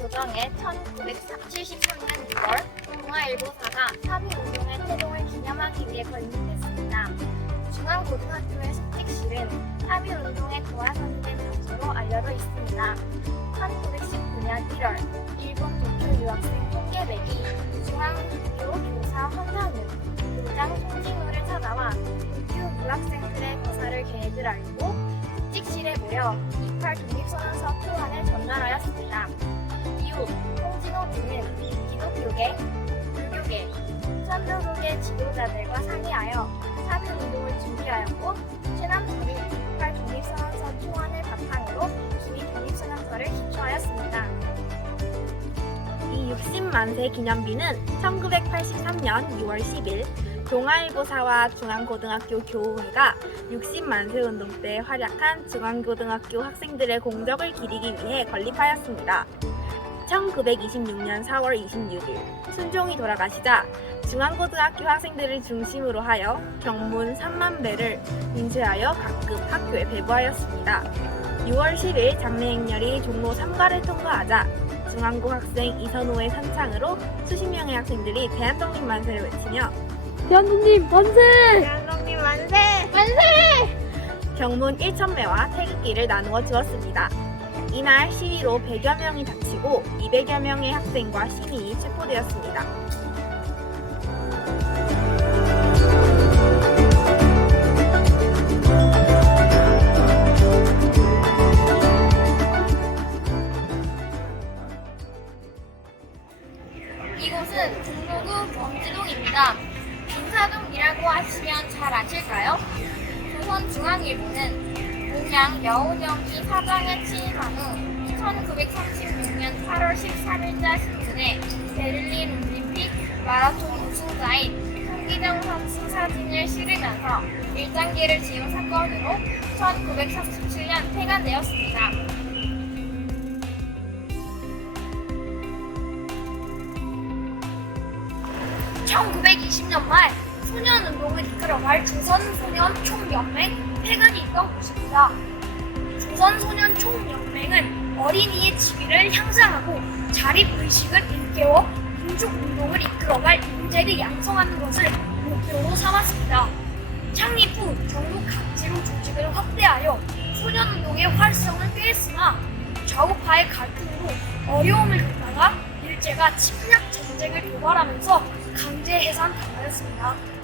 과정에 1973년 6월 동아일보사가 3.1운동의 태동을 기념하기 위해 건립했습니다. 중앙고등학교의 숙직실은 3.1운동의 도화선된 장소로 알려져 있습니다. 1919년 1월 일본 도쿄 유학생 통계백이 중앙학교 교사 황상윤, 교장 송진우를 찾아와 도쿄 유학생들의 거사를 계획을 알고 숙직실에 모여 28 독립선언서 표안을 전달하였습니다. 홍진호 등은 기독교계, 불교계, 천도국의 지도자들과 상의하여 3.1운동을 준비하였고 최남선이 28 독립선언서 초안을 바탕으로 기미 독립선언서를 기초하였습니다. 이 60만세 기념비는 1983년 6월 10일 동아일보사와 중앙고등학교 교우회가 60만세 운동 때 활약한 중앙고등학교 학생들의 공적을 기리기 위해 건립하였습니다. 1926년 4월 26일 순종이 돌아가시자 중앙고등학교 학생들을 중심으로 하여 경문 3만 배를 인쇄하여 각급 학교에 배부하였습니다. 6월 10일 장례행렬이 종로 3가를 통과하자 중앙고 학생 이선호의 선창으로 수십 명의 학생들이 대한독립 만세를 외치며 대한독립 만세! 대한독립 만세! 만세! 경문 1천매와 태극기를 나누어 주었습니다. 이날 시위로 100여 명이 다치고 200여 명의 학생과 시민이 체포되었습니다. 이곳은 중로구 경지동입니다. 빈사동이라고 하시면 잘 아실까요? 조선중앙일보는 동양 여운영기 사장을 취임한 후 1936년 8월 13일자 신문에 베를린 올림픽 마라톤 우승자인 송기정 선수 사진을 실으면서 일장기를 지은 사건으로 1937년 폐간되었습니다. 1920년 말 소년운동을 이끌어갈 조선소년총연맹 폐간이 있던 곳입니다. 조선소년총연맹은 어린이의 지위를 향상하고 자립의식을 일깨워 민족운동을 이끌어갈 인재를 양성하는 것을 목표로 삼았습니다. 창립 후 전국 각지로 조직을 확대하여 소년운동의 활성을 꾀했으나 좌우파의 갈등으로 어려움을 겪다가 일제가 침략 전쟁을 도발하면서 강제 해산 당하였습니다.